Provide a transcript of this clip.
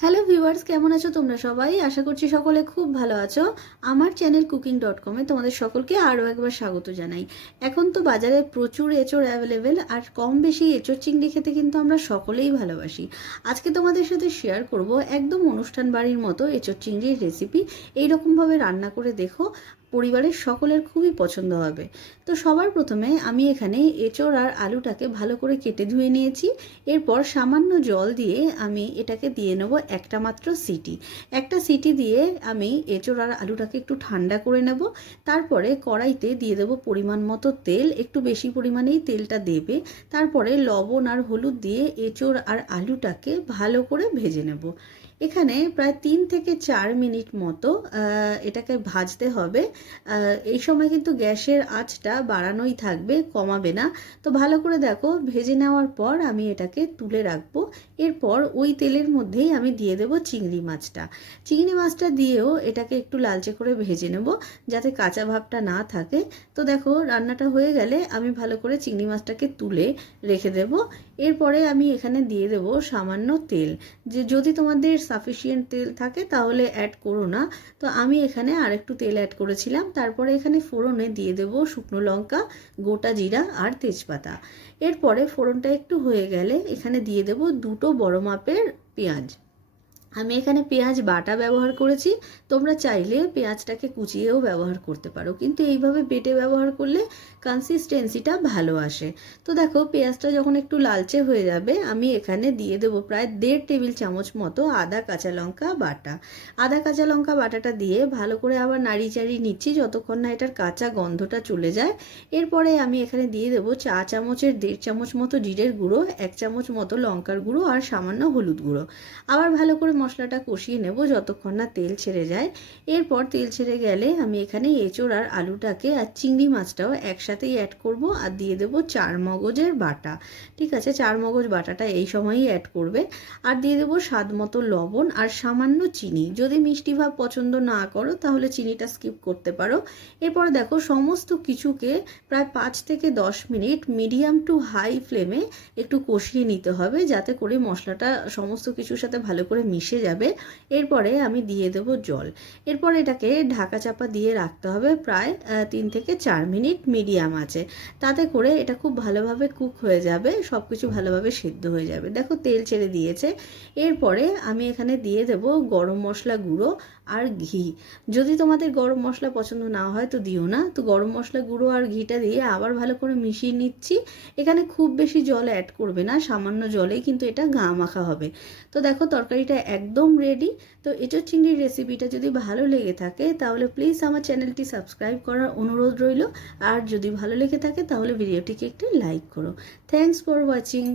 Hello viewers, কেমন আছো তোমরা সবাই? আশা করছি সকলে খুব ভালো আছো। আমার চ্যানেল কুকিং ডট কমে তোমাদের সকলকে আরও একবার স্বাগত জানাই। এখন তো বাজারে প্রচুর এঁচড় অ্যাভেলেবেল আর কম বেশি এঁচড় চিংড়ি খেতে কিন্তু আমরা সকলেই ভালোবাসি। আজকে তোমাদের সাথে শেয়ার করব একদম অনুষ্ঠান বাড়ির মতো এঁচড় চিংড়ির রেসিপি এইরকমভাবে রান্না করে দেখো। পরিবারের সকলের খুবই পছন্দ হবে। তো সবার প্রথমে আমি এখানে এঁচড় আর আলুটাকে ভালো করে কেটে ধুয়ে নিয়েছি। এরপর সামান্য জল দিয়ে আমি এটাকে দিয়ে নেব একটা মাত্র সিটি। একটা সিটি দিয়ে আমি এঁচড় আর আলুটাকে একটু ঠান্ডা করে নেব। তারপরে কড়াইতে দিয়ে দেবো পরিমাণ মতো তেল। একটু বেশি পরিমাণেই তেলটা দেবে। তারপরে লবণ আর হলুদ দিয়ে এঁচড় আর আলুটাকে ভালো করে ভেজে নেব। এখানে প্রায় তিন থেকে চার মিনিট মতো এটাকে ভাজতে হবে। এই সময় কিন্তু গ্যাসের আঁচটা বাড়ানোই থাকবে, কমাবে না। তো ভালো করে দেখো, ভেজে নেওয়ার পর আমি এটাকে তুলে রাখব। এরপর ওই তেলের মধ্যেই আমি দিয়ে দেব চিংড়ি মাছটা। চিংড়ি মাছটা দিয়েও এটাকে একটু লালচে করে ভেজে নেব, যাতে কাঁচা ভাবটা না থাকে। তো দেখো, রান্নাটা হয়ে গেলে আমি ভালো করে চিংড়ি মাছটাকে তুলে রেখে দেব। এরপরে আমি এখানে দিয়ে দেব সামান্য তেল। যে যদি তোমাদের সাফিসিয়েন্ট তেল থাকে তাহলে অ্যাড করো না। তো আমি এখানে আরেকটু তেল অ্যাড করেছিলাম। তারপরে এখানে ফোড়নে দিয়ে দেব শুকনো লঙ্কা, গোটা জিরা আর তেজপাতা। এরপরে ফোড়নটা একটু হয়ে গেলে এখানে দিয়ে দেব দুটো বড় মাপের পেঁয়াজ। আমি এখানে পেঁয়াজ বাটা ব্যবহার করেছি। তোমরা চাইলে পেঁয়াজটাকে কুচিয়েও ব্যবহার করতে পারো। কিন্তু এইভাবে বেটে ব্যবহার করলে কনসিস্টেন্সিটা ভালো আসে। তো দেখো, পেঁয়াজটা যখন একটু লালচে হয়ে যাবে, আমি এখানে দিয়ে দেবো প্রায় দেড় টেবিল চামচ মতো আদা কাঁচা লঙ্কা বাটা। আদা কাঁচা লঙ্কা বাটাটা দিয়ে ভালো করে আবার নাড়ি চাড়ি নিচ্ছি যতক্ষণ না এটার কাঁচা গন্ধটা চলে যায়। এরপরে আমি এখানে দিয়ে দেবো চা চামচের দেড় চামচ মতো জিরের গুঁড়ো, এক চামচ মতো লঙ্কার গুঁড়ো আর সামান্য হলুদ গুঁড়ো। আবার ভালো করে মশলাটা কষিয়ে নেব যতক্ষণ না তেল ছেড়ে যায়। এরপর তেল ছেড়ে গেলে আমি এখানে এঁচোড় আর আলুটাকে আর চিংড়ি মাছটাও একসাথেই অ্যাড করব আর দিয়ে দেব চার মগজের বাটা। ঠিক আছে, চার মগজ বাটাটা এই সময়ই অ্যাড করবে। আর দিয়ে দেবো স্বাদ মতো লবণ আর সামান্য চিনি। যদি মিষ্টি ভাব পছন্দ না করো তাহলে চিনিটা স্কিপ করতে পারো। এরপর দেখো সমস্ত কিছুকে প্রায় পাঁচ থেকে দশ মিনিট মিডিয়াম টু হাই ফ্লেমে একটু কষিয়ে নিতে হবে যাতে করে মশলাটা সমস্ত কিছুর সাথে ভালো করে মিশে যাবে, এরপরে আমি দিয়ে দেব জল। এরপর এটাকে ঢাকা চাপা দিয়ে রাখতে হবে প্রায় তিন থেকে চার মিনিট মিডিয়াম আছে। তাতে করে এটা খুব ভালোভাবে কুক হয়ে যাবে সব কিছু ভালোভাবে সিদ্ধ হয়ে যাবে। দেখো তেল ছেড়ে দিয়েছে। এরপরে আমি এখানে দিয়ে দেব গরম মশলা গুঁড়ো আর ঘি। যদি তোমাদের গরম মশলা পছন্দ না হয় তো দিও না। তো গরম মশলা গুঁড়ো আর ঘিটা দিয়ে আবার ভালো করে মিশিয়ে নিচ্ছি। এখানে খুব বেশি জল অ্যাড করবে না, সামান্য জলেই কিন্তু এটা গা মাখা হবে। তো দেখো তরকারিটা একদম রেডি তো এঁচোর চিংড়ির রেসিপিটা যদি ভালো লেগে থাকে, তাহলে প্লিজ আমার চ্যানেলটি সাবস্ক্রাইব করার অনুরোধ রইল। আর যদি ভালো লেগে থাকে, তাহলে ভিডিওটিকে একটি লাইক করো। Thanks for watching